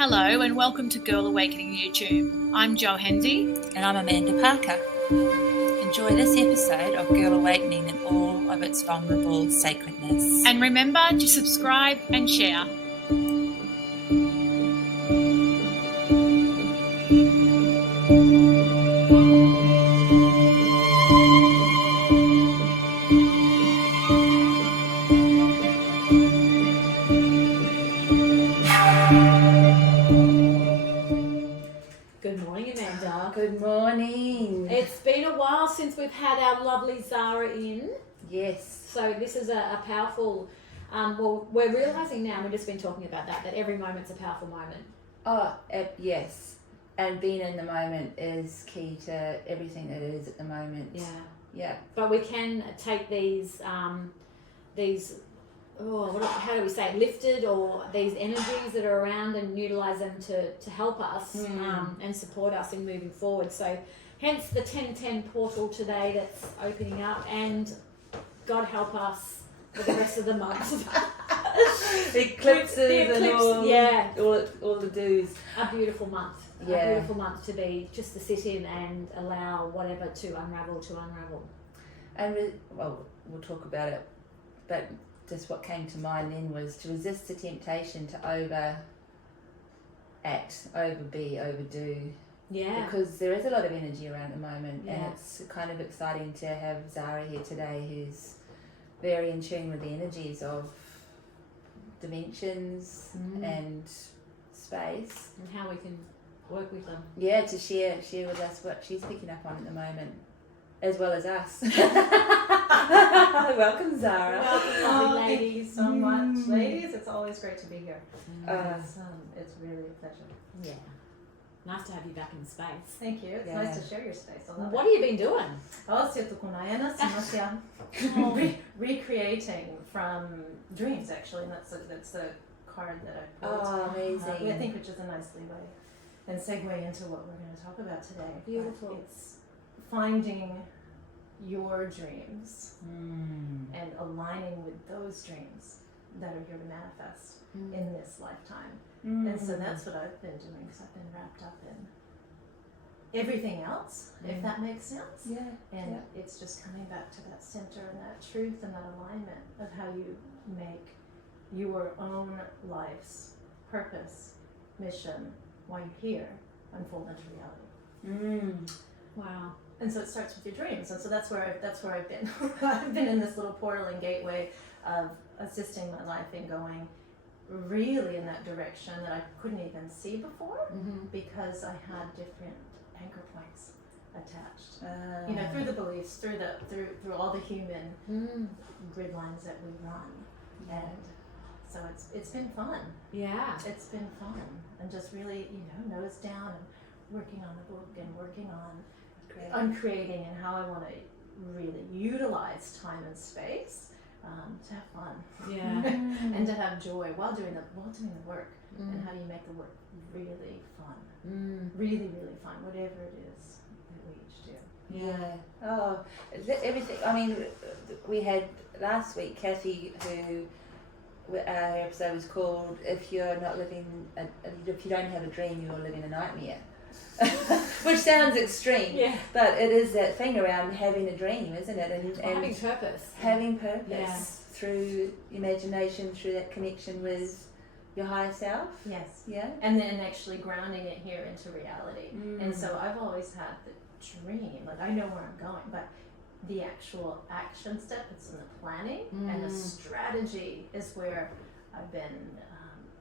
Hello and welcome to Girl Awakening YouTube. I'm Jo Hendy. And I'm Amanda Parker. Enjoy this episode of Girl Awakening in all of its vulnerable sacredness. And remember to subscribe and share. Good morning, Amanda. Good morning. It's been a while since we've had our lovely Zhara in. Yes. So this is a powerful, we're realising now, we've just been talking about that every moment's a powerful moment. Yes. And being in the moment is key to everything that is at the moment. Yeah. But we can take these, how do we say, lifted, or these energies that are around and utilise them to help us and support us in moving forward. So hence the 1010 portal today that's opening up, and God help us for the rest of the month. Eclipses and all the do's. A beautiful month. Yeah. A beautiful month to be, just to sit in and allow whatever to unravel. And we'll talk about it, but just what came to mind then was to resist the temptation to overdo. Yeah. Because there is a lot of energy around at the moment, and it's kind of exciting to have Zhara here today, who's very in tune with the energies of dimensions and space. And how we can work with them. Yeah, to share with us what she's picking up on at the moment, as well as us. Welcome, Zhara. Welcome, lovely ladies. Thank you so much, ladies. It's always great to be here. It's really a pleasure. Yeah. Nice to have you back in space. Thank you. It's nice to share your space. I love What have you been doing? Recreating from dreams, actually, and that's the card that I pulled. Oh, amazing. I think, which is a nice leeway and segue into what we're going to talk about today. Beautiful. It's finding your dreams and aligning with those dreams that are here to manifest in this lifetime. And so that's what I've been doing, because I've been wrapped up in everything else, if that makes sense. And it's just coming back to that center and that truth and that alignment of how you make your own life's purpose, mission, why you're here, unfold into reality. Wow. And so it starts with your dreams, and so that's where I've been. I've been in this little portal and gateway of assisting my life in going really in that direction that I couldn't even see before, because I had different anchor points attached. Through the beliefs, through all the human grid lines that we run, and so it's been fun. Yeah. It's been fun, and just really nose down and working on the book and working on creating and how I want to really utilize time and space to have fun, and to have joy while doing the work. And how do you make the work really fun, really fun, whatever it is that we each do. Yeah. Oh, everything. I mean, we had last week Kathy, who our episode was called "If you don't have a dream, you're living a nightmare." Which sounds extreme, but it is that thing around having a dream, isn't it? And having purpose. Having purpose through imagination, through that connection with your higher self. Yes. Yeah. And then actually grounding it here into reality. And so I've always had the dream, like I know where I'm going, but the actual action step, it's in the planning and the strategy is where I've been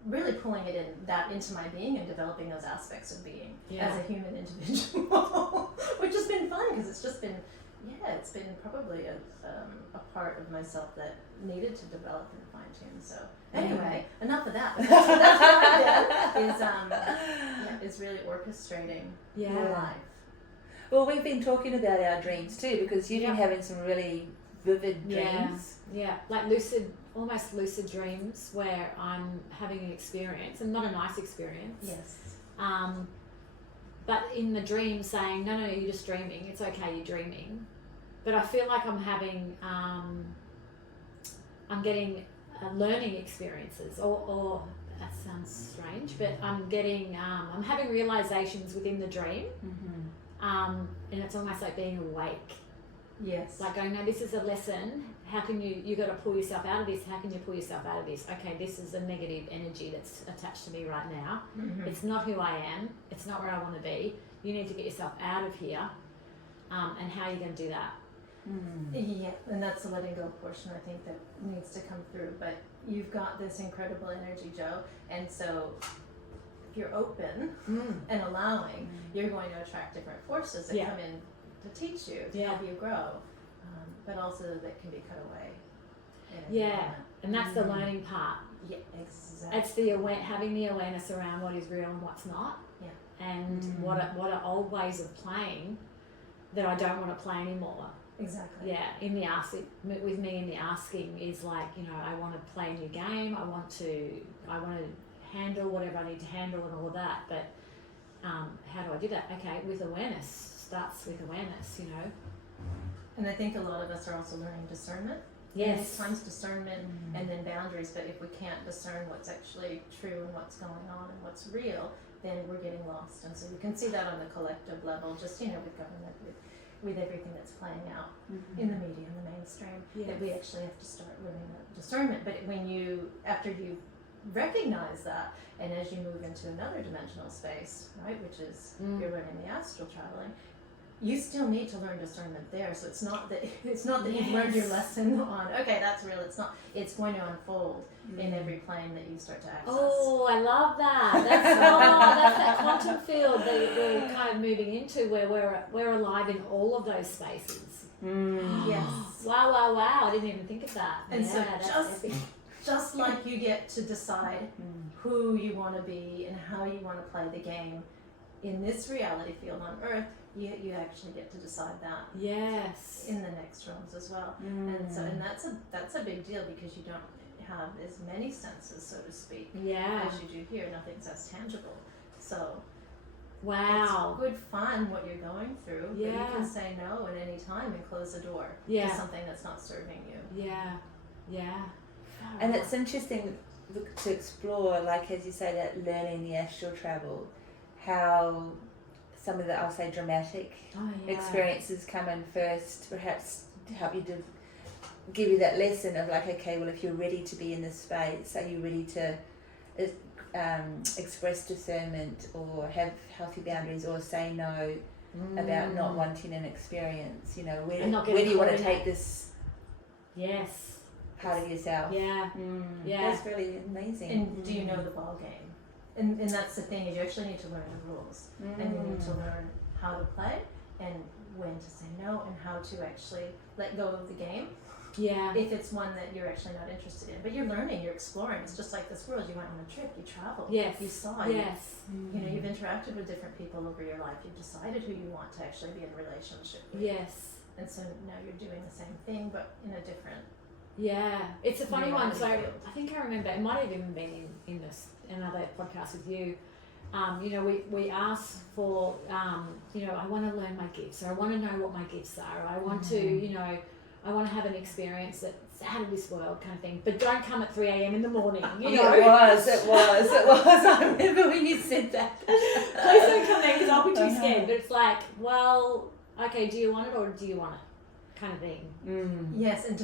really pulling into my being and developing those aspects of being as a human individual, which has been fun, because it's just been, it's been probably a part of myself that needed to develop and fine tune. So anyway, enough of that. But that's what I've is really orchestrating your life. Well, we've been talking about our dreams too, because you've been having some really vivid dreams. Yeah, like almost lucid dreams where I'm having an experience, and not a nice experience. Yes. But in the dream saying, no, you're just dreaming. It's okay, you're dreaming. But I feel like I'm having, I'm getting learning experiences or that sounds strange, but I'm getting, I'm having realizations within the dream, and it's almost like being awake. Yes. Like going, no, this is a lesson. How can you got to pull yourself out of this? How can you pull yourself out of this? Okay, this is a negative energy that's attached to me right now. It's not who I am. It's not where I want to be. You need to get yourself out of here. And how are you going to do that? Yeah, and that's the letting go portion I think that needs to come through. But you've got this incredible energy, Joe, and so if you're open and allowing, you're going to attract different forces that come in to teach you, to help you grow, but also that can be cut away. And that's the learning part. Yeah, exactly. It's the having the awareness around what is real and what's not, and what are old ways of playing that I don't want to play anymore. Exactly. Yeah, in the asking, with me in the asking is like, you know, I want to play a new game. I want to handle whatever I need to handle and all of that. But how do I do that? Okay, with awareness. Starts with awareness, you know. And I think a lot of us are also learning discernment. Yes. Times discernment and then boundaries. But if we can't discern what's actually true and what's going on and what's real, then we're getting lost. And so you can see that on the collective level, just, you know, with government, with everything that's playing out in the media, in the mainstream, that we actually have to start learning that discernment. But after you recognize that, and as you move into another dimensional space, right, which is you're learning the astral traveling, you still need to learn discernment there. So it's not that you've learned your lesson on, okay, that's real. It's not. It's going to unfold in every plane that you start to access. Oh, I love that. That's that quantum field that we're kind of moving into, where we're alive in all of those spaces. Yes. Wow! I didn't even think of that. And so just like you get to decide who you want to be and how you want to play the game in this reality field on Earth, you actually get to decide that. Yes. In the next realms as well. And so that's a big deal, because you don't have as many senses, so to speak, as you do here. Nothing's as tangible. So wow, it's good fun what you're going through, but you can say no at any time and close the door to something that's not serving you. And it's interesting to explore, like as you say, that learning the astral travel, how some of the, I'll say, dramatic experiences come in first, perhaps to help you to give you that lesson of like, okay, well, if you're ready to be in this space, are you ready to express discernment or have healthy boundaries or say no about not wanting an experience? You know, where do you want to take this part of yourself? That's really amazing. And do you know the ball game? And that's the thing, is you actually need to learn the rules, and you need to learn how to play and when to say no and how to actually let go of the game. If it's one that you're actually not interested in, but you're learning, you're exploring. It's just like this world. You went on a trip, you traveled, you saw, you know, you've interacted with different people over your life. You've decided who you want to actually be in a relationship with. And so now you're doing the same thing, but in a different. It's a funny one. So I think I remember, it might have even been in another podcast with you. You know, we ask for, you know, I want to learn my gifts, or I want to know what my gifts are, or I want to, you know, I want to have an experience that's out of this world kind of thing. But don't come at 3 a.m. in the morning, you know. It was. I remember when you said that. Please don't come there, because I'll be too scared. But it's like, well, okay, do you want it or do you want it? Kind of thing. Yes, and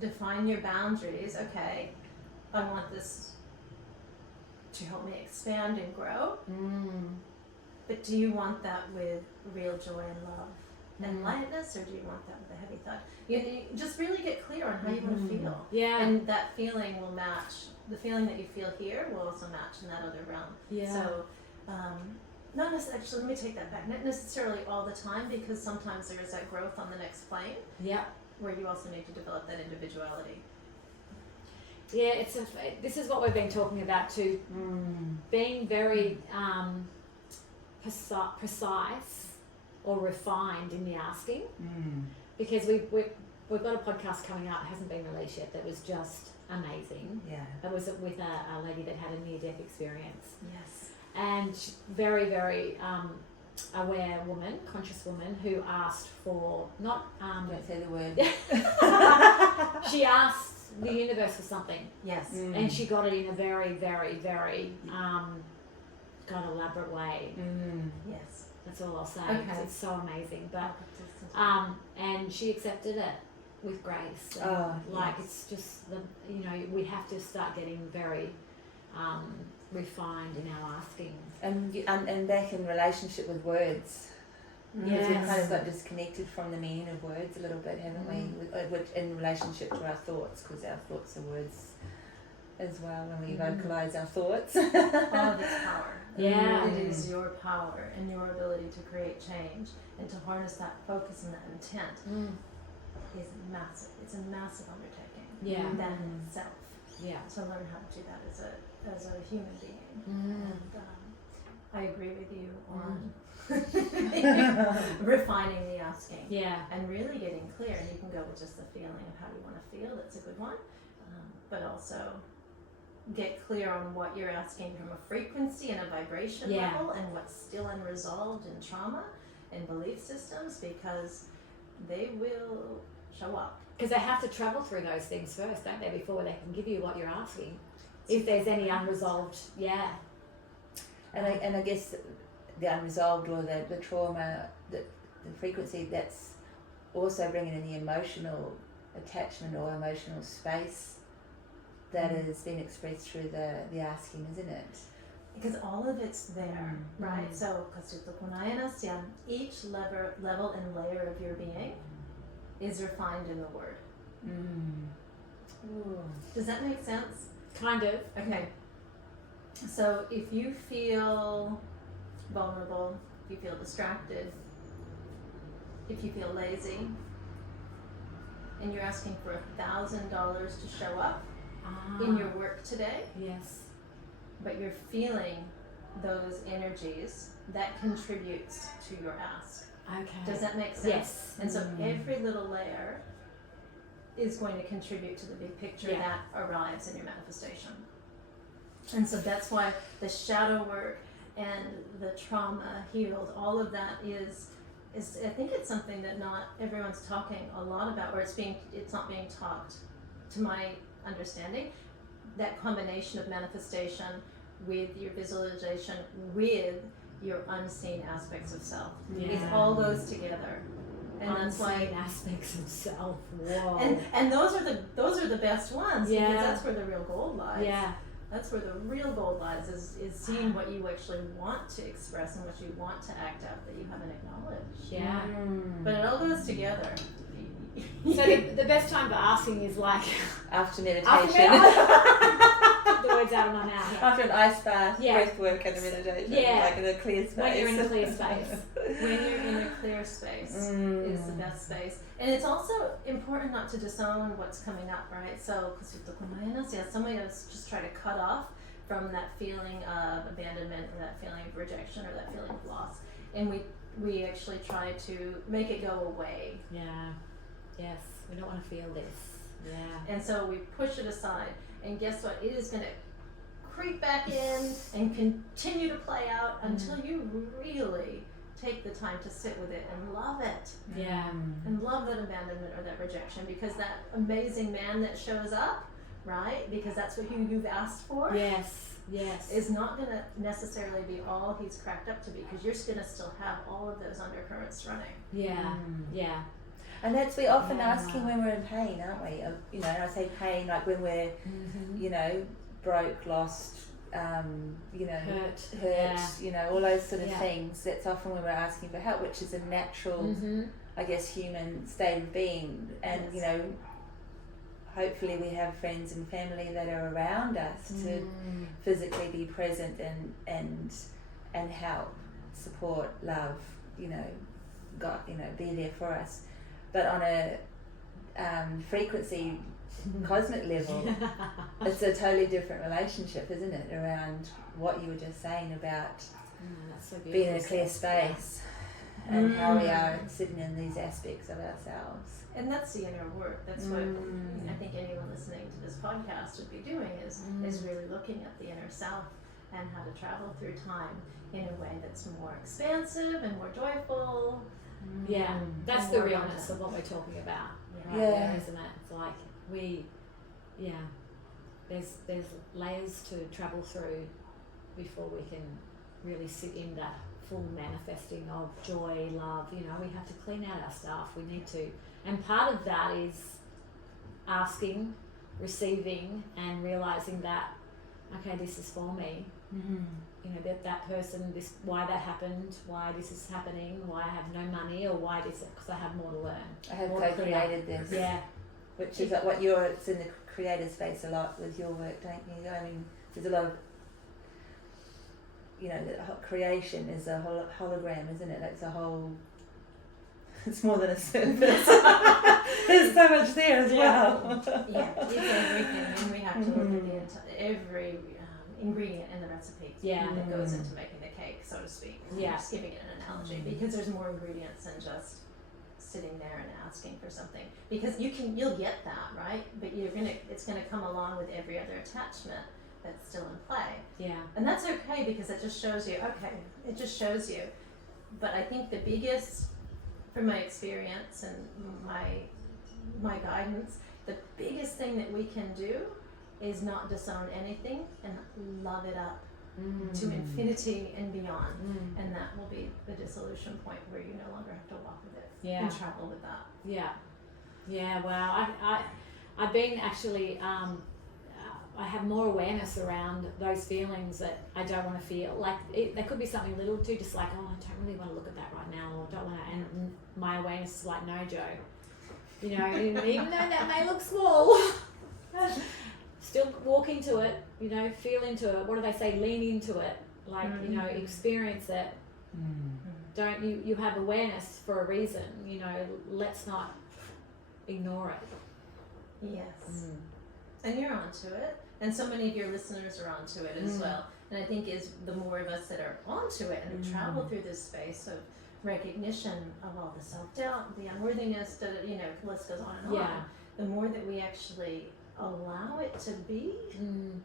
define your boundaries. Okay, I want this to help me expand and grow. But do you want that with real joy and love and lightness, or do you want that with a heavy thud? You just really get clear on how you want to feel. And that feeling will match, the feeling that you feel here will also match in that other realm. So not necessarily, actually, let me take that back. Not necessarily all the time, because sometimes there is that growth on the next plane. Where you also need to develop that individuality. This is what we've been talking about too. Being very precise or refined in the asking, because we've got a podcast coming out, it hasn't been released yet, that was just amazing. It was with a lady that had a near-death experience. And very, very aware woman, conscious woman, who asked for not... don't say the word. She asked the universe for something. Yes. And she got it in a very, very, very elaborate way. Yes. That's all I'll say. Okay. 'Cause it's so amazing. But and she accepted it with grace. And it's just we have to start getting very refined in our asking. And back in relationship with words. Because we've kind of got disconnected from the meaning of words a little bit, haven't we? Which in relationship to our thoughts, because our thoughts are words as well when we vocalize our thoughts. All of its power. Yeah. It is your power and your ability to create change and to harness that focus and that intent is massive. It's a massive undertaking. Yeah. That in itself. Yeah. To learn how to do that as a human being. And I agree with you on refining the asking. Yeah. And really getting clear. And you can go with just the feeling of how you want to feel. That's a good one. But also get clear on what you're asking from a frequency and a vibration level, and what's still unresolved in trauma and belief systems, because they will show up. Because they have to travel through those things first, don't they, before they can give you what you're asking. If there's any unresolved, And I guess the unresolved or the trauma, the frequency, that's also bringing in the emotional attachment or emotional space that is being expressed through the asking, isn't it? Because all of it's there, right? So, each level and layer of your being is refined in the word. Does that make sense? kind of. Okay. So if you feel vulnerable, if you feel distracted, if you feel lazy, and you're asking for $1,000 to show up in your work today, Yes. but you're feeling those energies, that contributes to your ask. Okay. Does that make sense? Yes. And so every little layer is going to contribute to the big picture that arrives in your manifestation. And so that's why the shadow work and the trauma healed, all of that is I think it's something that not everyone's talking a lot about, or it's not being taught, to my understanding. That combination of manifestation with your visualization with your unseen aspects of self. It all goes together. And that's why aspects of self. Whoa. and those are the best ones, because that's where the real gold lies. Yeah. That's where the real gold lies, is seeing what you actually want to express and what you want to act out that you haven't acknowledged. Yeah. But it all goes together. So the best time for asking is like After meditation. the words out of my mouth. After an ice bath, breath work and a meditation. Yeah. Like in a clear space. When you're in a clear space. When you're in a clear space is the best space. And it's also important not to disown what's coming up, right? So, some of us just try to cut off from that feeling of abandonment, or that feeling of rejection, or that feeling of loss. And we actually try to make it go away. Yeah. Yes. We don't want to feel this. Yeah. And so we push it aside. And guess what? It is going to creep back in and continue to play out until you really take the time to sit with it and love it. Yeah. And love that abandonment or that rejection, because that amazing man that shows up, right? Because that's what you've asked for. Yes. Yes. Is not going to necessarily be all he's cracked up to be, because you're going to still have all of those undercurrents running. Yeah. Yeah. And that's we're often asking when we're in pain, aren't we? You know, and I say pain like when we're, you know, broke, lost, you know, hurt, you know, all those sort of things. That's often when we're asking for help, which is a natural, I guess, human state of being. And you know, hopefully we have friends and family that are around us to physically be present and help, support, love, you know, God, you know, be there for us. But on a frequency, cosmic level, it's a totally different relationship, isn't it? Around what you were just saying about that's so being in a clear space and how we are sitting in these aspects of ourselves. And that's the inner work. That's what I think anyone listening to this podcast would be doing, is really looking at the inner self and how to travel through time in a way that's more expansive and more joyful. That's the realness of what we're talking about. Yeah. Isn't it? It's like we there's layers to travel through before we can really sit in that full manifesting of joy, love. We have to clean out our stuff. We need to, and part of that is asking, receiving, and realizing that, okay, this is for me. That person, why that happened, why this is happening, why I have no money, or why this, because I have more to learn. I have co-created this. Yeah. Which is what it's in the creator space a lot with your work, don't you? I mean, there's a lot of, the creation is a whole hologram, isn't it? It's a whole, it's more than a surface. There's so much there as well. Yeah, it's everything, and we have to look at every ingredient in the recipe that goes into making the cake, so to speak. Yeah. I'm just giving it an analogy because there's more ingredients than just sitting there and asking for something. Because you'll get that, right? But it's gonna come along with every other attachment that's still in play. Yeah. And that's okay, because it just shows you, But I think the biggest, from my experience and my guidance, the biggest thing that we can do is not disown anything and love it up to infinity and beyond. And that will be the dissolution point where you no longer have to walk with it and travel with that. Yeah, wow. I've been actually, I have more awareness around those feelings that I don't want to feel. Like, there could be something little too, just like, oh, I don't really want to look at that right now, or don't want to, and my awareness is like, no, Joe. Even though that may look small, still walk into it, feel into it. What do they say? Lean into it. Like, experience it. Don't you have awareness for a reason, let's not ignore it. Yes. And you're onto it. And so many of your listeners are onto it as well. And I think is the more of us that are onto it and travel through this space of recognition of all the self-doubt, the unworthiness, the list goes on and on. The more that we actually allow it to be and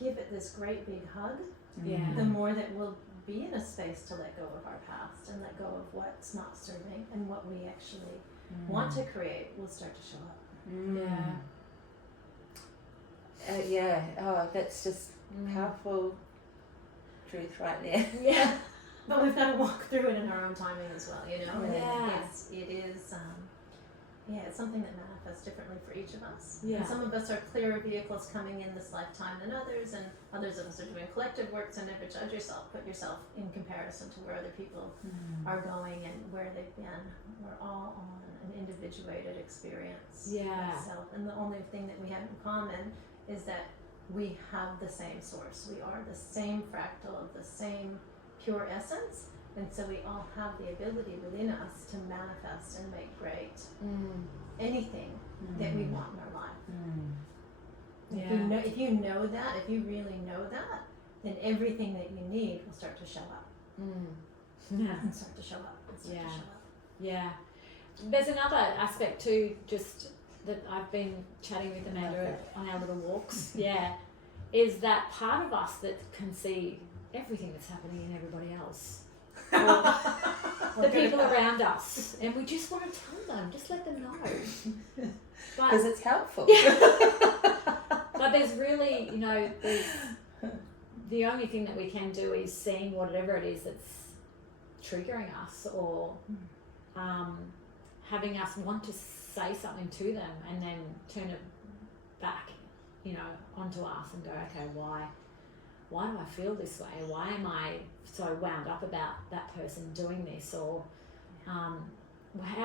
give it this great big hug, the more that we'll be in a space to let go of our past and let go of what's not serving, and what we actually want to create will start to show up. Oh, that's just powerful truth right there. Yeah. But we've got to walk through it in our own timing as well, Yeah. It's something that manifests differently for each of us. Yeah. And some of us are clearer vehicles coming in this lifetime than others, and others of us are doing collective work, so never judge yourself. Put yourself in comparison to where other people are going and where they've been. We're all on an individuated experience of self. And the only thing that we have in common is that we have the same source. We are the same fractal of the same pure essence. And so we all have the ability within us to manifest and make great anything that we want in our life. If you know that, if you really know that, then everything that you need will start to show up. And start to show up. Yeah. There's another aspect too, just that I've been chatting with Amanda on our little walks. Is that part of us that can see everything that's happening in everybody else. The people around us, and we just want to tell them, just let them know, because it's helpful. But there's really, there's the only thing that we can do is seeing whatever it is that's triggering us, or having us want to say something to them, and then turn it back, onto us and go, okay, why do I feel this way? Why am I so wound up about that person doing this? Or how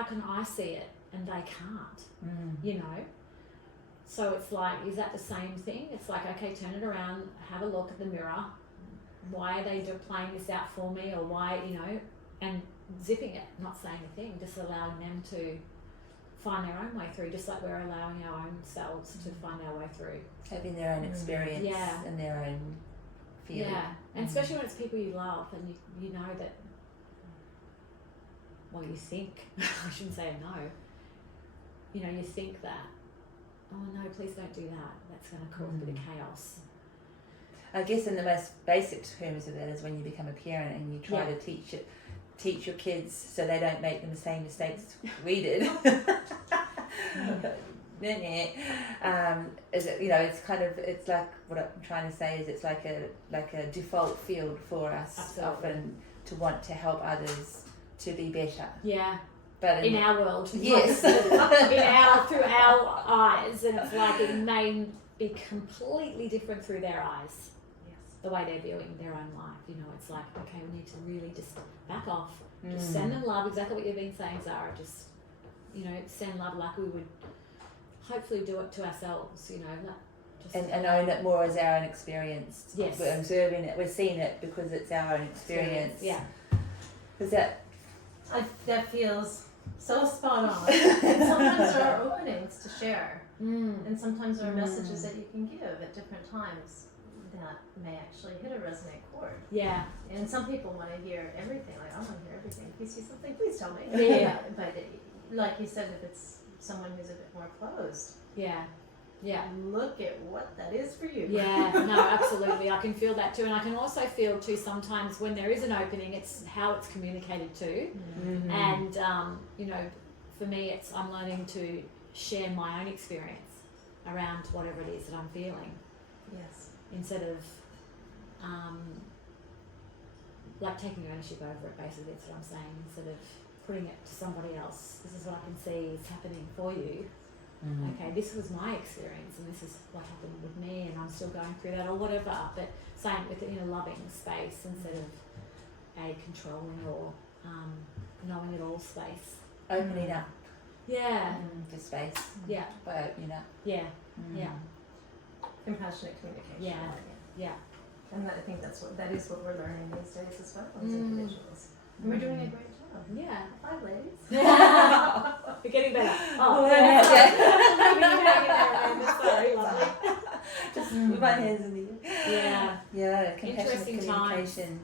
can I see it and they can't? So it's like, is that the same thing? It's like, okay, turn it around, have a look at the mirror. Why are they playing this out for me? Or why, and zipping it, not saying a thing, just allowing them to find their own way through, just like we're allowing our own selves to find our way through. Having their own experience and their own feeling. Yeah, and especially when it's people you love and you know that, well, you think, I shouldn't say no, you think that, oh no, please don't do that. That's going to cause a bit of chaos. I guess in the most basic terms of that is when you become a parent and you try to teach your kids so they don't make the same mistakes we did. is it, you know, it's kind of, it's like, what I'm trying to say is it's like a default field for us. Absolutely. Often to want to help others to be better. Yeah. But In our world. yes. Through our eyes, and it's like it may be completely different through their eyes. Yes. The way they're viewing their own life, you know, it's like, okay, we need to really just back off, just send them love, exactly what you've been saying, Zara, just, you know, send love like we would hopefully do it to ourselves, you know, like just and own it more as our own experience. Yes. We're observing it, we're seeing it because it's our own experience. Yeah. Is that That feels so spot on. And sometimes there are openings to share, and sometimes there are messages that you can give at different times that may actually hit a resonant chord. Yeah. And some people want to hear everything. Like, I want to hear everything. If you see something, please tell me. Yeah. But like you said, if it's someone who's a bit more closed, Yeah. Yeah. look at what that is for you. Yeah, no, absolutely. I can feel that too. And I can also feel too sometimes when there is an opening, it's how it's communicated to. And, you know, for me, I'm learning to share my own experience around whatever it is that I'm feeling Yes. instead of, like taking ownership over it, basically. That's what I'm saying. Instead of putting it to somebody else. This is what I can see is happening for you. Okay, this was my experience and this is what happened with me and I'm still going through that or whatever, but saying it in a loving space instead of a controlling or knowing it all space. opening up Yeah. the space Yeah. by opening up? Yeah. Yeah. Compassionate communication. Yeah. Yeah. And I think that is what we're learning these days as well as individuals. And we're doing a great job. Yeah. Hi, ladies. We're getting better. Oh, yeah. yeah. Sorry, lovely. Just with my hands in the air. Yeah. Yeah, compassionate Interesting times. communication.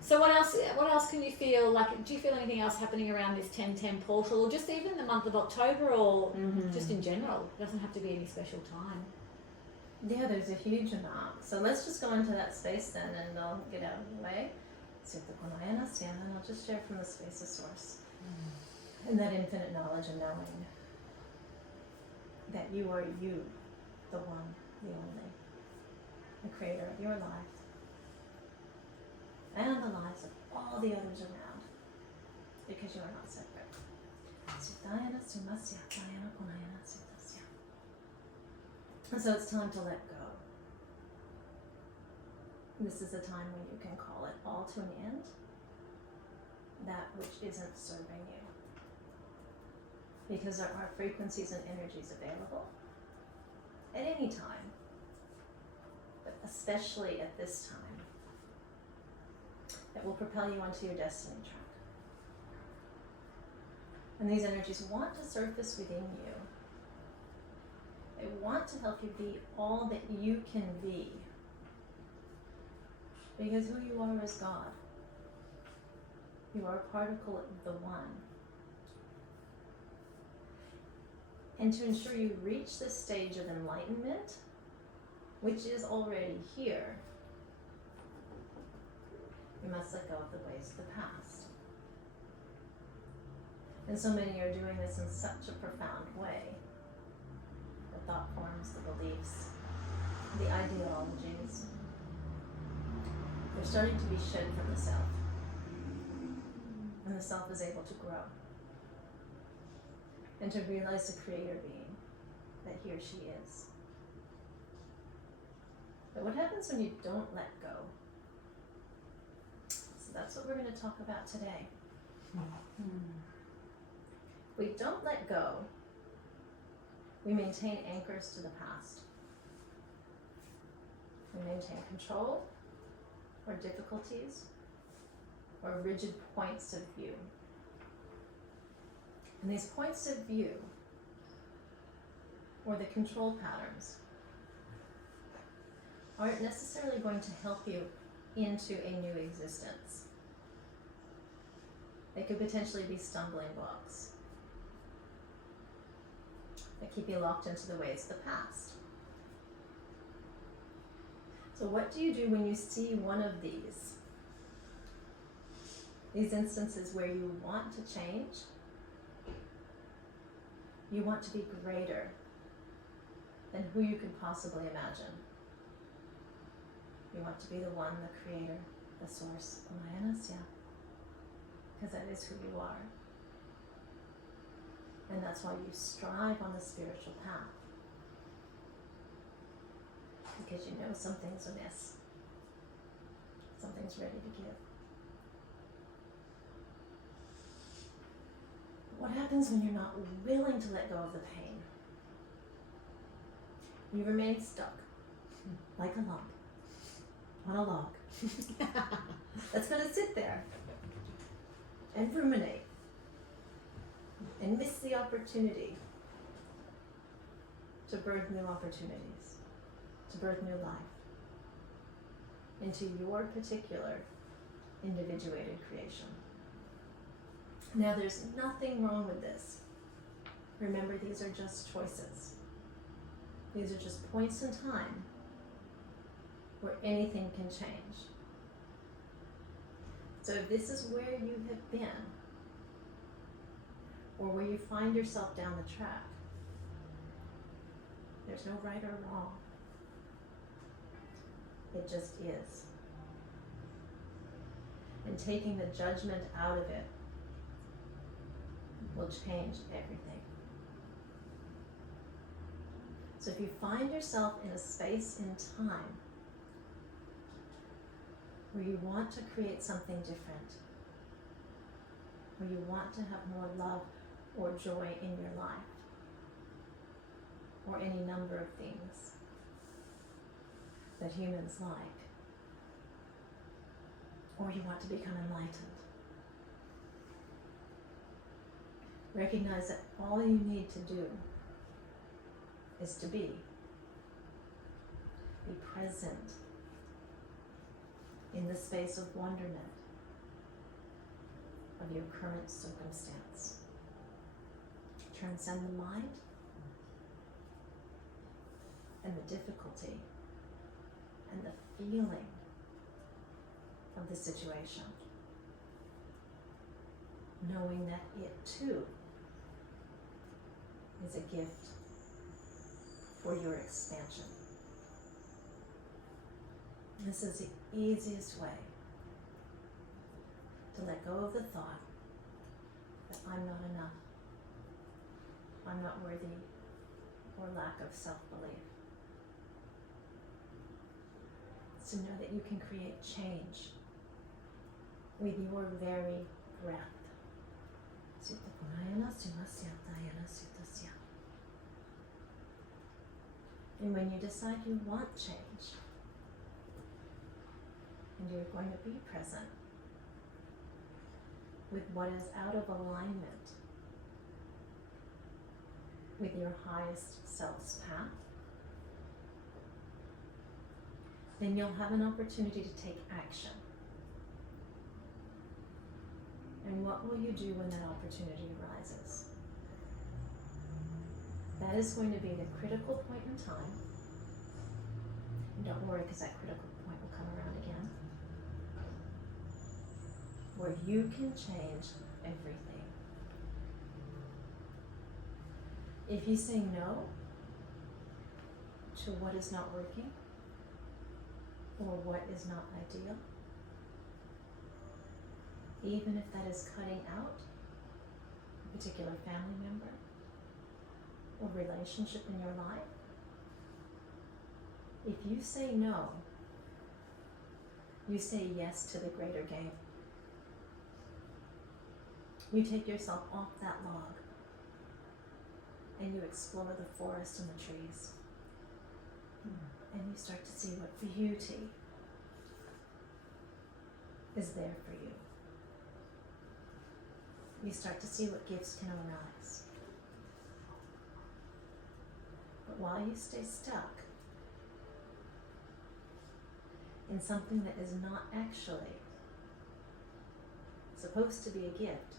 So what else can you feel like? Do you feel anything else happening around this 10-10 portal, or just even the month of October, or just in general? It doesn't have to be any special time. Yeah, there's a huge amount. So let's just go into that space then, and I'll get out of the way. And then I'll just share from the space of source. And that infinite knowledge and knowing that you are you, the one, the only, the creator of your life and the lives of all the others around, because you are not separate. And so it's time to let go. This is a time when you can call it all to an end, that which isn't serving you. Because there are frequencies and energies available at any time, but especially at this time, that will propel you onto your destiny track. And these energies want to surface within you. They want to help you be all that you can be. Because who you are is God. You are a particle of the One. And to ensure you reach this stage of enlightenment, which is already here, you must let go of the ways of the past. And so many are doing this in such a profound way. The thought forms, the beliefs, the ideologies, they're starting to be shed from the self. And the self is able to grow. And to realize the creator being that he or she is. But what happens when you don't let go? So that's what we're going to talk about today. We don't let go. We maintain anchors to the past. We maintain control, or difficulties, or rigid points of view. And these points of view, or the control patterns, aren't necessarily going to help you into a new existence. They could potentially be stumbling blocks that keep you locked into the ways of the past. So what do you do when you see one of these instances where you want to change, You want to be greater than who you could possibly imagine. You want to be the one, the creator, the source, the lightness, yeah. Because that is who you are. And that's why you strive on the spiritual path. Because you know something's amiss. Something's ready to give. What happens when you're not willing to let go of the pain? You remain stuck, like a lump, on a log. That's going to sit there and ruminate and miss the opportunity to birth new opportunities, to birth new life into your particular individuated creation. Now, there's nothing wrong with this. Remember, these are just choices. These are just points in time where anything can change. So if this is where you have been, or where you find yourself down the track, there's no right or wrong. It just is. And taking the judgment out of it will change everything. So if you find yourself in a space in time where you want to create something different, where you want to have more love or joy in your life, or any number of things that humans like, or you want to become enlightened, recognize that all you need to do is to be present in the space of wonderment of your current circumstance. Transcend the mind and the difficulty and the feeling of the situation, knowing that it too is a gift for your expansion. This is the easiest way to let go of the thought that I'm not enough, I'm not worthy, or lack of self-belief. It's to know that you can create change with your very breath. And when you decide you want change, and you're going to be present with what is out of alignment with your highest self's path, then you'll have an opportunity to take action. And what will you do when that opportunity arises? That is going to be the critical point in time. And don't worry, because that critical point will come around again, where you can change everything. If you say no to what is not working, or what is not ideal, even if that is cutting out a particular family member or relationship in your life, if you say no, you say yes to the greater game. You take yourself off that log and you explore the forest and the trees. And you start to see what beauty is there for you. You start to see what gifts can arise. But while you stay stuck in something that is not actually supposed to be a gift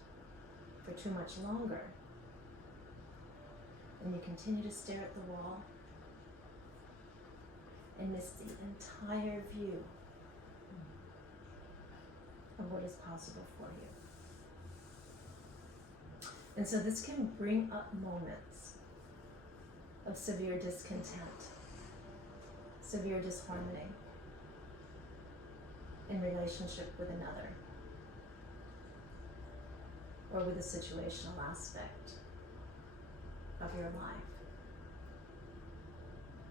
for too much longer, and you continue to stare at the wall and miss the entire view of what is possible for you. And so this can bring up moments of severe discontent, severe disharmony in relationship with another, or with a situational aspect of your life.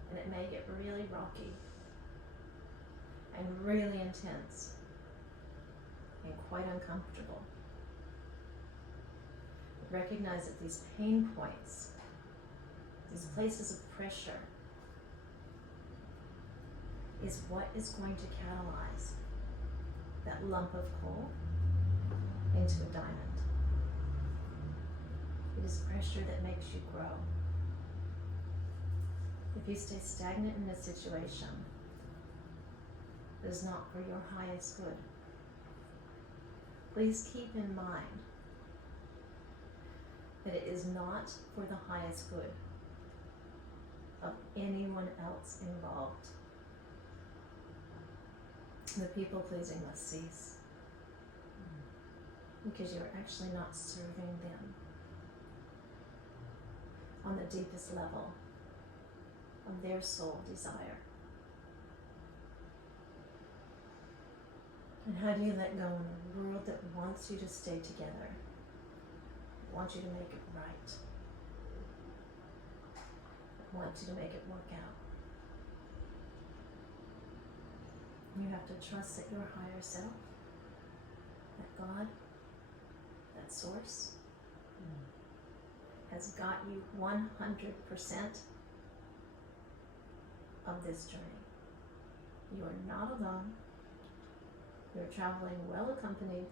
And it may get really rocky and really intense and quite uncomfortable. Recognize that these pain points, these places of pressure, is what is going to catalyze that lump of coal into a diamond. It is pressure that makes you grow. If you stay stagnant in a situation that is not for your highest good, please keep in mind that it is not for the highest good of anyone else involved. The people pleasing must cease, because you're actually not serving them on the deepest level of their soul desire. And how do you let go in a world that wants you to stay together, wants you to make it right, wants you to make it work out? You have to trust that your higher self, that God, that source, has got you 100% of this journey. You are not alone. You're traveling well accompanied.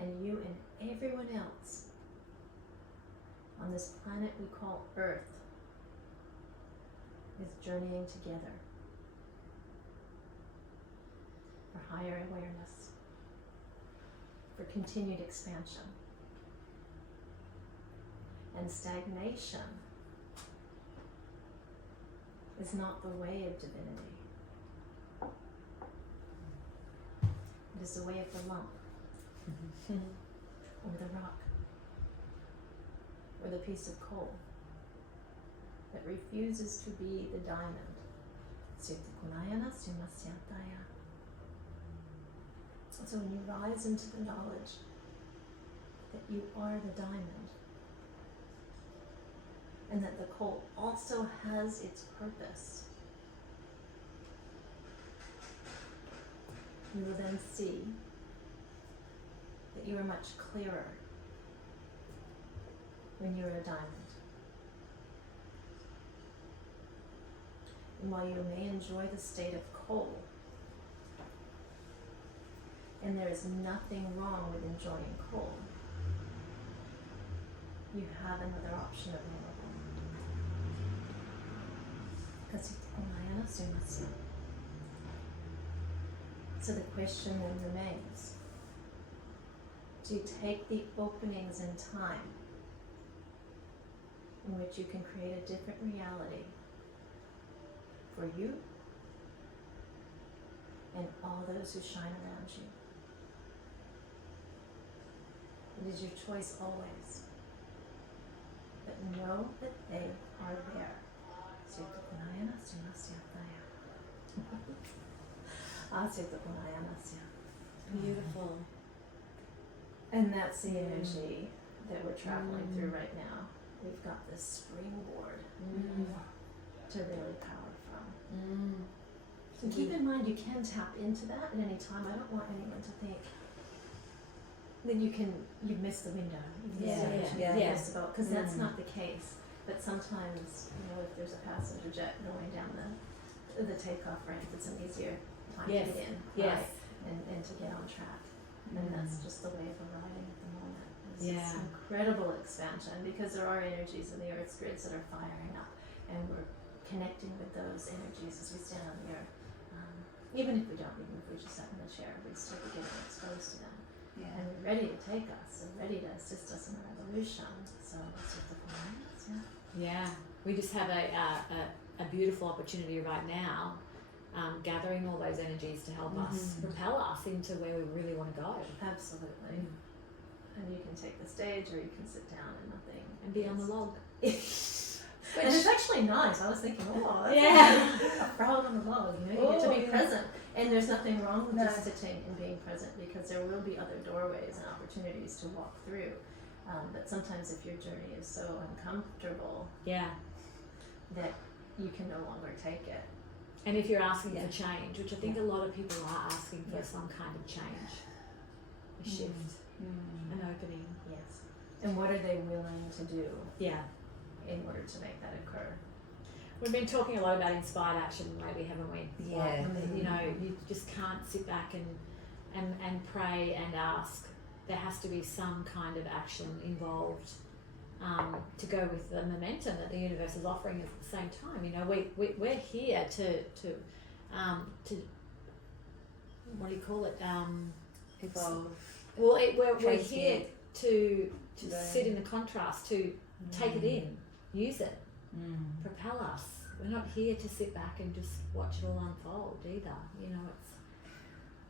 And you and everyone else on this planet we call Earth is journeying together for higher awareness, for continued expansion. And stagnation is not the way of divinity. It is the way of the lump, or the rock, or the piece of coal that refuses to be the diamond. So when you rise into the knowledge that you are the diamond, and that the coal also has its purpose, you will then see that you are much clearer when you're a diamond. And while you may enjoy the state of coal, and there is nothing wrong with enjoying coal, you have another option available. So the question then remains, do you take the openings in time in which you can create a different reality for you and all those who shine around you? It is your choice always, but know that they are there. Beautiful. And that's the energy that we're traveling through right now. We've got this springboard to really power from. So keep in mind, you can tap into that at any time. I don't want anyone to think that you've missed the window, you've missed the opportunity, because that's not the case. But sometimes, if there's a passenger jet going down the takeoff ramp, it's an easier time to get in, right? And to get on track. And that's just the way of riding at the moment. It's this incredible expansion, because there are energies in the Earth's grids that are firing up, and we're connecting with those energies as we stand on the Earth. Even if we just sat in the chair, we'd still be getting exposed to them. And they're ready to take us, and ready to assist us in our evolution. So that's what the plan is, Yeah, we just have a beautiful opportunity right now, gathering all those energies to help us propel us into where we really want to go. Absolutely. And you can take the stage, or you can sit down and nothing. And be on the log. And it's actually nice. I was thinking, oh, that's Yeah. a frog on the log. You get to be present, and there's nothing wrong with No. just sitting and being present, because there will be other doorways and opportunities to walk through. But sometimes, if your journey is so uncomfortable Yeah. that you can no longer take it. And if you're asking Yeah. for change, which I think a lot of people are asking for some kind of change, a shift, an opening. Yes. And what are they willing to do Yeah. in order to make that occur? We've been talking a lot about inspired action lately, haven't we? Yeah. Like, you know, you just can't sit back and pray and ask. There has to be some kind of action involved to go with the momentum that the universe is offering at the same time. You know, we're here to what do you call it? Evolve. Well, we're here Transmute. to Learn. sit in the contrast, to take it in, use it, propel us. We're not here to sit back and just watch it all unfold either. You know, it's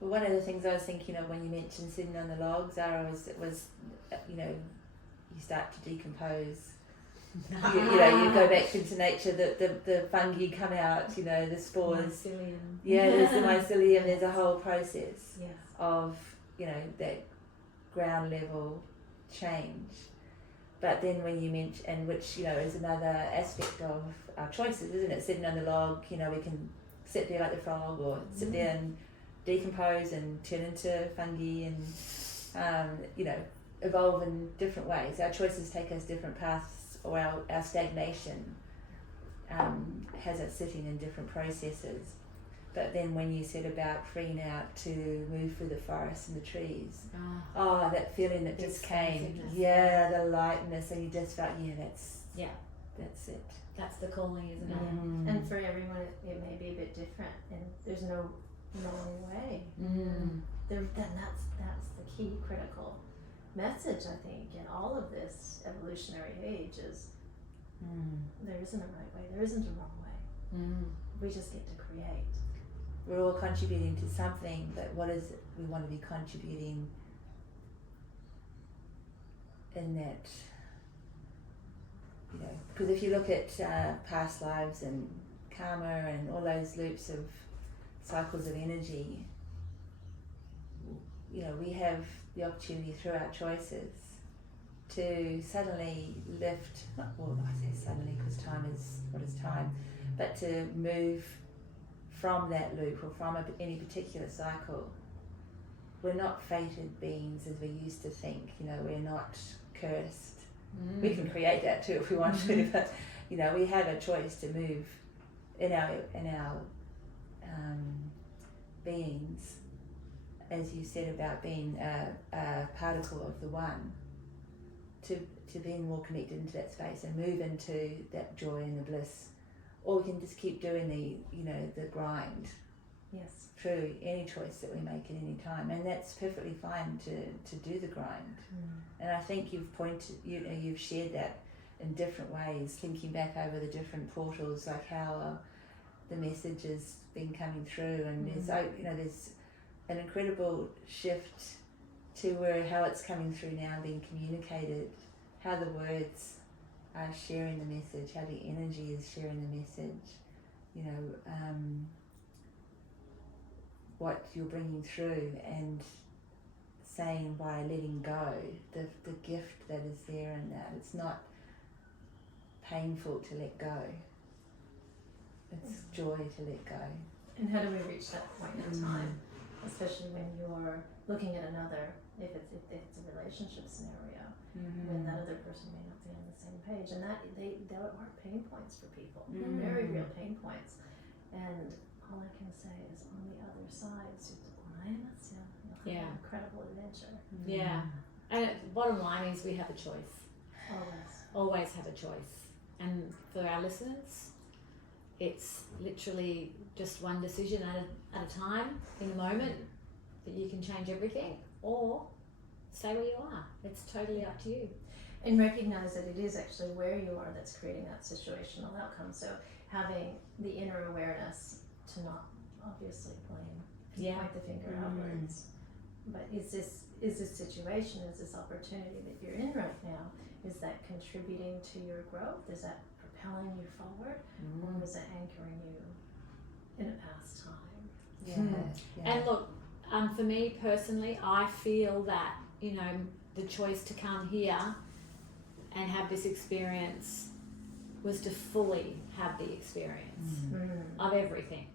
Well, one of the things I was thinking of when you mentioned sitting on the log, Zara, was you know, you start to decompose. You know, you go back into nature, the fungi come out, you know, the spores. Mycelium. Yeah, there's the mycelium, there's a whole process Yes. of, you know, that ground level change. But then when you mention, and which, you know, is another aspect of our choices, isn't it? Sitting on the log, you know, we can sit there like the frog, or sit there and decompose and turn into fungi and, you know, evolve in different ways. Our choices take us different paths, or our stagnation has us sitting in different processes. But then when you said about freeing out to move through the forest and the trees, oh, that feeling that just came, Expansiveness. yeah, the lightness, and you just felt, that's it. That's the calling, isn't it? And for everyone, it may be a bit different, and there's no wrong way. Then that's the key critical message, I think, in all of this evolutionary age is there isn't a right way, there isn't a wrong way. We just get to create. We're all contributing to something, but what is it we want to be contributing in that, you know, because if you look at past lives and karma and all those loops of cycles of energy, you know, we have the opportunity through our choices to suddenly lift, well, I say suddenly because time is what is time, but to move from that loop or from any particular cycle. We're not fated beings as we used to think, you know, we're not cursed. We can create that too if we want to, but, you know, we have a choice to move in our beings, as you said about being a particle of the one, to being more connected into that space and move into that joy and the bliss. Or we can just keep doing the grind Yes. through any choice that we make at any time, and that's perfectly fine to do the grind. And I think you've shared that in different ways, thinking back over the different portals, like how the message has been coming through, and there's an incredible shift to how it's coming through now and being communicated, how the words are sharing the message, how the energy is sharing the message, you know, what you're bringing through, and saying by letting go, the gift that is there in that. It's not painful to let go. It's joy to let go. And how do we reach that point in time, especially when you're looking at another, if it's a relationship scenario, when that other person may not be on the same page, and that there are pain points for people, very real pain points, and all I can say is on the other side, you'll have an incredible adventure. Yeah. And bottom line is we have a choice. Always have a choice. And for our listeners, it's literally just one decision at a time, in a moment, that you can change everything, or stay where you are. It's totally up to you. And recognize that it is actually where you are that's creating that situational outcome. So having the inner awareness to not obviously blame, point the finger outwards, but it's this is this situation, is this opportunity that you're in right now, is that contributing to your growth? Is that propelling you forward? Or is it anchoring you in a past time? Yeah. And look, for me personally, I feel that, you know, the choice to come here and have this experience was to fully have the experience of everything.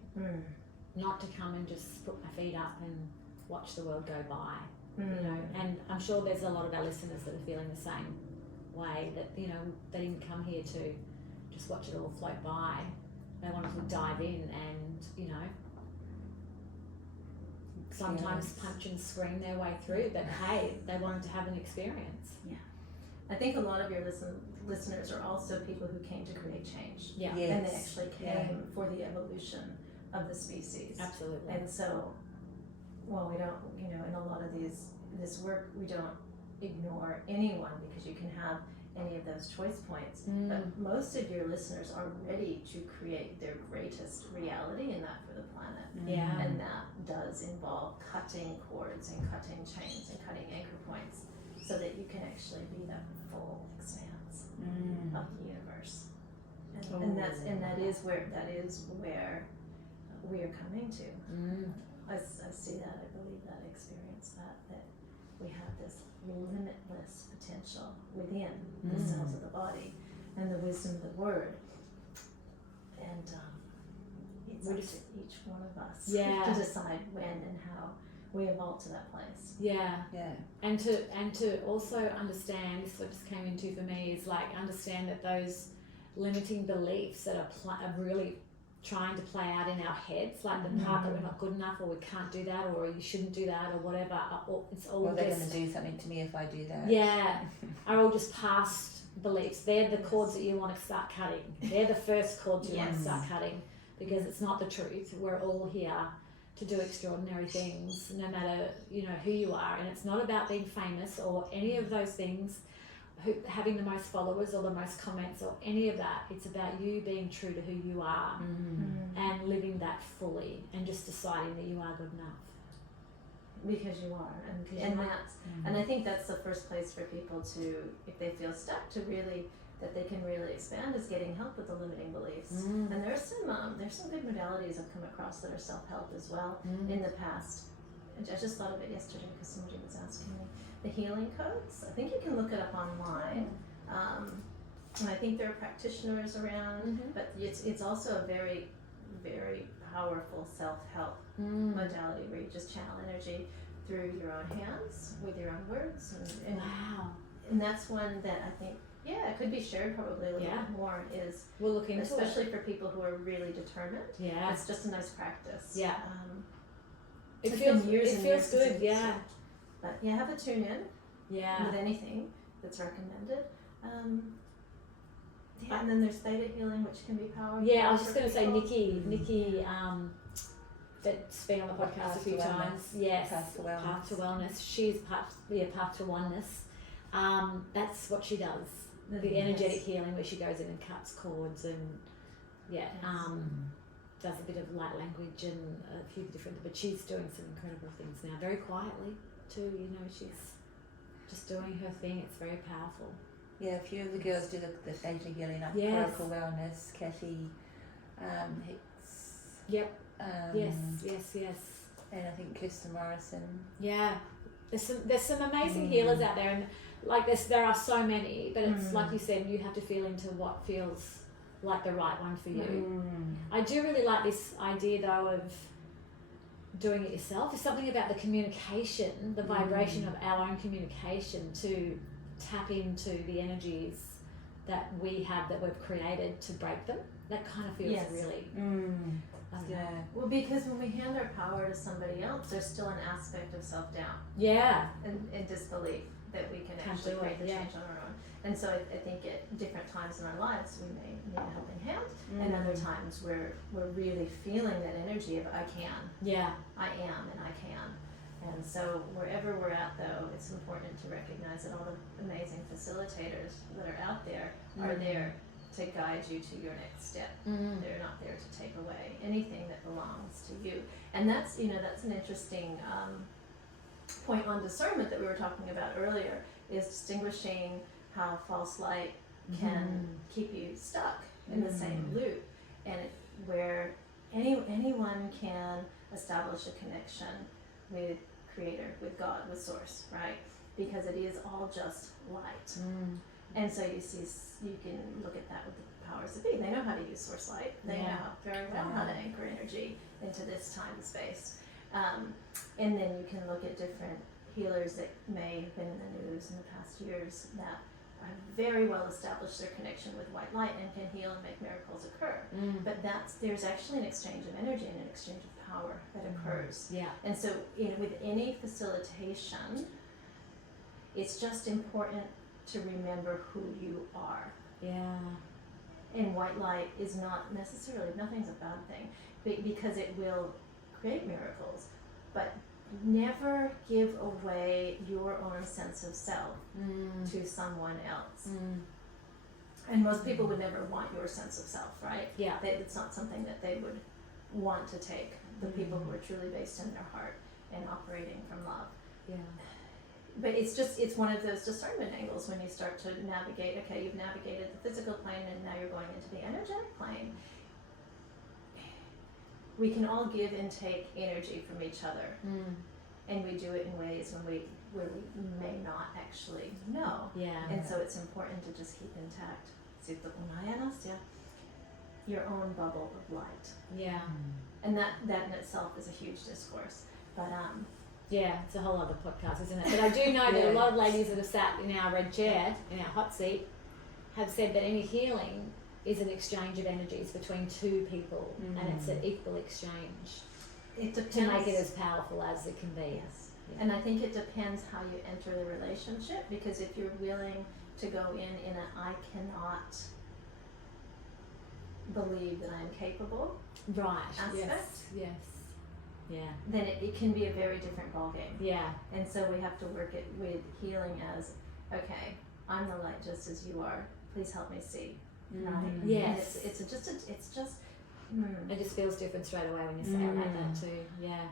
Not to come and just put my feet up and watch the world go by. You know, and I'm sure there's a lot of our listeners that are feeling the same way, that, you know, they didn't come here to just watch it all float by. They wanted to dive in and, you know, sometimes punch and scream their way through, but hey, they wanted to have an experience. I think a lot of your listeners are also people who came to create change. Yeah. Yes. And they actually came for the evolution of the species. Absolutely. And so, well, we don't, you know, in a lot of this work, we don't ignore anyone, because you can have any of those choice points. But most of your listeners are ready to create their greatest reality, and that for the planet. Yeah. And that does involve cutting cords and cutting chains and cutting anchor points, so that you can actually be that full expanse of the universe. And that is where we are coming to. I see that, I believe that, experience that we have this limitless potential within the cells of the body, and the wisdom of the word. And it's up to each one of us to decide when and how we evolve to that place. Yeah. Yeah. And to also understand, this what just came into for me, is like understand that those limiting beliefs that are really trying to play out in our heads, like the part that we're not good enough, or we can't do that, or you shouldn't do that, or whatever, it's all Well, they're just, going to do something to me if I do that. yeah, are all just past beliefs. They're the cords that you want to start cutting. They're the first cords you want to start cutting, because it's not the truth. We're all here to do extraordinary things, no matter, you know, who you are. And it's not about being famous or any of those things, having the most followers or the most comments or any of that. It's about you being true to who you are and living that fully, and just deciding that you are good enough. Because you are, and I think that's the first place for people to, if they feel stuck, to really, that they can really expand, is getting help with the limiting beliefs. And there's some good modalities I've come across that are self-help as well in the past. I just thought of it yesterday because somebody was asking me. The healing codes, I think you can look it up online. And I think there are practitioners around, but it's also a very, very powerful self-help modality, where you just channel energy through your own hands with your own words. And Wow. And that's one that I think, it could be shared probably a little bit more, is We'll look into especially for people who are really determined. Yeah. It's just a nice practice. Yeah. It It feels feels good, yeah. But have a tune in Yeah. with anything that's recommended. And then there's theta healing, which can be powerful. Yeah, I was just for going to say people. Nikki, that's been on the podcast Path a few to Wellness. times. Yes, Path to Wellness. Path to Wellness. She's Path to Oneness. That's what she does. The energetic healing, where she goes in and cuts cords and does a bit of light language and a few different. But she's doing some incredible things now, very quietly too. You know, she's just doing her thing. It's very powerful. Yeah, a few of the girls do the theta healing, like Yes. Coracle Wellness, Kathy Hicks. Yep. Yes. And I think Kirsten Morrison. Yeah, there's some amazing healers out there, and like there are so many, but it's like you said, you have to feel into what feels like the right one for you. I do really like this idea though of doing it yourself. There's something about the communication, the vibration of our own communication, to tap into the energies that we have, that we've created, to break them. That kind of feels really Yeah. Well, because when we hand our power to somebody else, there's still an aspect of self-doubt Yeah. and disbelief that we can Can't actually do create it, the yeah. change on our own. And so I think at different times in our lives, we may need a helping hand, and other times we're really feeling that energy of I can, Yeah. I am, and I can. And so wherever we're at, though, it's important to recognize that all the amazing facilitators that are out there are there to guide you to your next step. They're not there to take away anything that belongs to you. And that's, that's an interesting point on discernment that we were talking about earlier is distinguishing how false light can keep you stuck in the same loop, and where anyone can establish a connection with Creator, with God, with Source, right? Because it is all just light. And so you can look at that with the powers that be. They know how to use Source light. They know very well how to anchor energy into this time and space. And then you can look at different healers that may have been in the news in the past years that have very well established their connection with white light and can heal and make miracles occur. But there's actually an exchange of energy and an exchange of power that occurs. Yeah. And so with any facilitation, it's just important to remember who you are. Yeah. And white light is not necessarily, nothing's a bad thing, because it will create miracles, but never give away your own sense of self to someone else. And most people would never want your sense of self, right? Yeah. It's not something that they would want to take, the people who are truly based in their heart and operating from love. Yeah. But it's one of those discernment angles when you start to navigate, okay, you've navigated the physical plane and now you're going into the energetic plane. We can all give and take energy from each other. And we do it in ways where we may not actually know. Yeah. And so it's important to just keep intact your own bubble of light. Yeah. And that in itself is a huge discourse. But yeah, it's a whole other podcast, isn't it? But I do know that a lot of ladies that have sat in our red chair, in our hot seat, have said that any healing is an exchange of energies between two people, and it's an equal exchange it depends. to make it as powerful as it can be. Yes. Yeah. And I think it depends how you enter the relationship, because if you're willing to go in a I cannot believe that I'm capable Right. aspect, Yes. Yeah. then it can be a very different ballgame. Yeah. And so we have to work it with healing as, okay, I'm the light just as you are. Please help me see. Right? Yes. And it's just It just feels different straight away when you say it like that too. Yeah.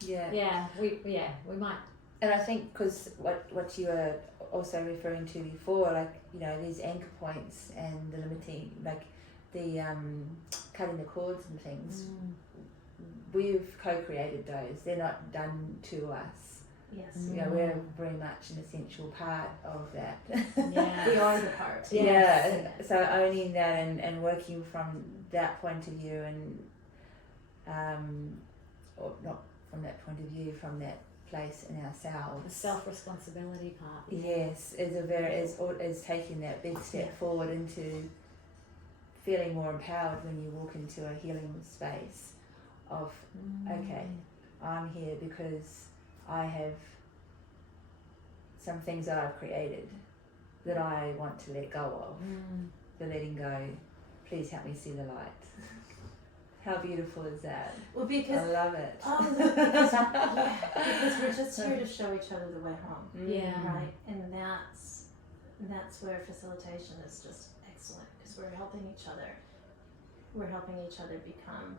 Yeah. Yeah. We might. And I think because what you were also referring to before, like, you know, these anchor points and the limiting, like the cutting the cords and things, we've co-created those. They're not done to us. yes. You know, we're very much an essential part of that. Yeah. We are the part. Yeah, so owning that and working from that point of view, and or not from that point of view, from that place in The ourselves. self-responsibility part. Yes, is taking that big step forward into feeling more empowered when you walk into a healing space of, okay, I'm here because I have some things that I've created that I want to let go of. The letting go. Please help me see the light. How beautiful is that? Well, because I love it. because we're just here to show each other the way home, Yeah. right? And that's where facilitation is just excellent, because we're helping each other. We're helping each other become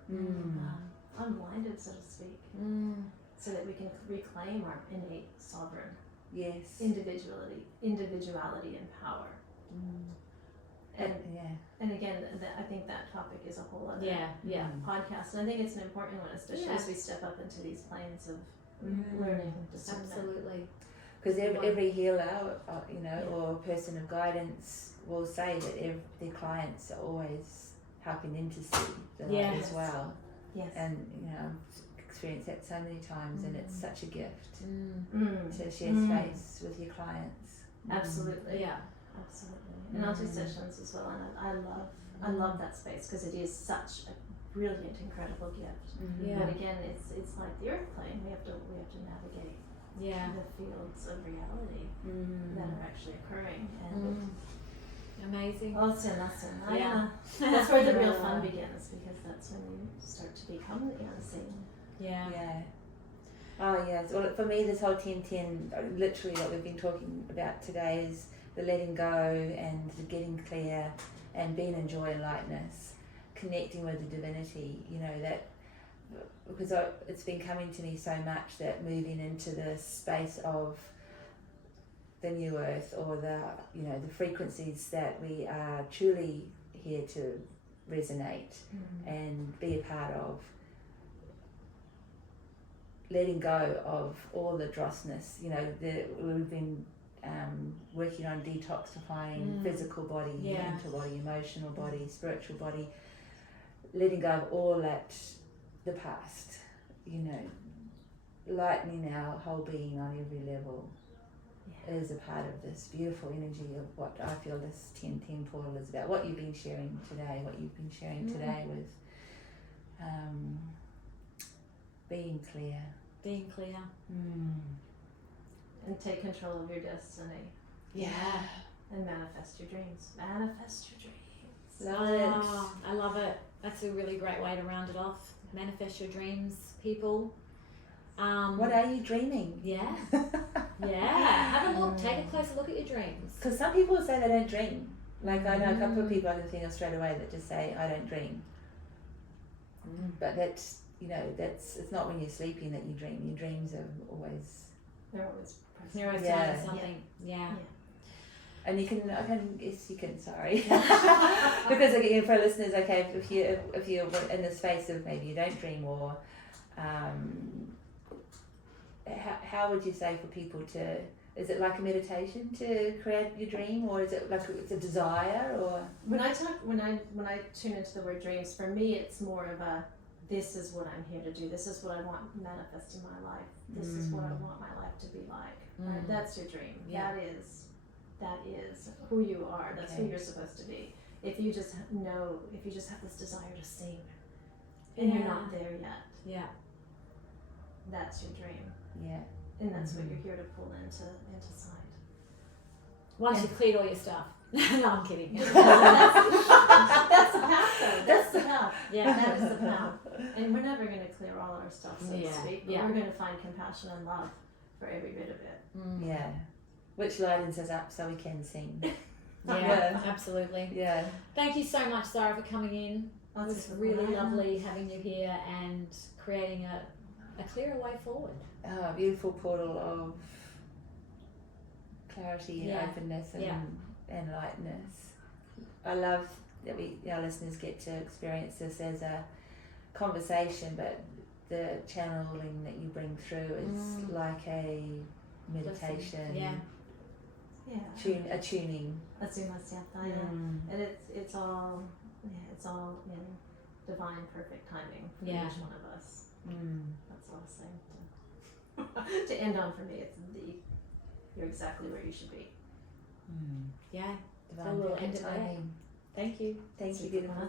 unblinded, so to speak, so that we can reclaim our innate sovereign Yes. individuality and power. And again, I think that topic is a whole other podcast, and I think it's an important one, especially as we step up into these planes of learning discernment. Absolutely. Because every healer, you know, or person of guidance will say that their clients are always helping them to see the light as well. Yes. And, you know, I've experienced that so many times, and it's such a gift to share space with your clients. Absolutely. Yeah. Absolutely. And I'll do sessions as well, and I love that space, because it is such a brilliant, incredible gift. Yeah. But again, it's like the earth plane. We have to navigate the fields of reality that are actually occurring. And Amazing. that's where the real fun begins, because that's when you start to become the unseen. Yeah. Yeah. Oh yes. Well, for me, this whole 10-10, literally what we've been talking about today is the letting go and the getting clear and being in joy and lightness, connecting with the divinity. You know, because it's been coming to me so much that moving into the space of the new earth, or the frequencies that we are truly here to resonate and be a part of, letting go of all the drossness. We've been working on detoxifying physical body, mental body, emotional body, spiritual body, letting go of all that, the past, lightening our whole being on every level is a part of this beautiful energy of what I feel this 1010 portal is about. What you've been sharing today, with being clear. And take control of your destiny. And manifest your dreams. Love it. I love it. That's a really great way to round it off. Manifest your dreams, people. What are you dreaming? Yeah. Have a look. Take a closer look at your dreams. Because some people say they don't dream. Like I know a couple of people I can think of straight away that just say, I don't dream. But that's, it's not when you're sleeping that you dream. Your dreams are always... They're always present. You're always telling us something. Yeah. And you can, sorry. Because again, for listeners, okay, if you're in the space of maybe you don't dream, or how would you say for people to, is it like a meditation to create your dream, or is it like it's a desire, or? When I tune into the word dreams, for me it's more of a, this is what I'm here to do. This is what I want manifest in my life. This is what I want my life to be like. Right? That's your dream. Yeah. That is who you are. That's who you're supposed to be. If you just have this desire to sing, and you're not there yet, that's your dream. And that's what you're here to pull into sight. Once you've cleared all your stuff. No, I'm kidding. That's the path, though. That's the path. That is the path. And we're never going to clear all our stuff, so to speak. But we're going to find compassion and love for every bit of it. Which lightens us up so we can sing. Absolutely. Yeah. Thank you so much, Zhara, for coming in. It was really lovely having you here and creating a clearer way forward. Oh, a beautiful portal of clarity and openness and lightness. I love that our listeners get to experience this as a conversation, but the channeling that you bring through is like a meditation. A tuning. And it's all in divine perfect timing for each one of us. That's all I'm saying. To end on, for me, it's you're exactly where you should be. Yeah. Divine So we'll perfect end it there. timing. Thank you. Thank you, beautiful.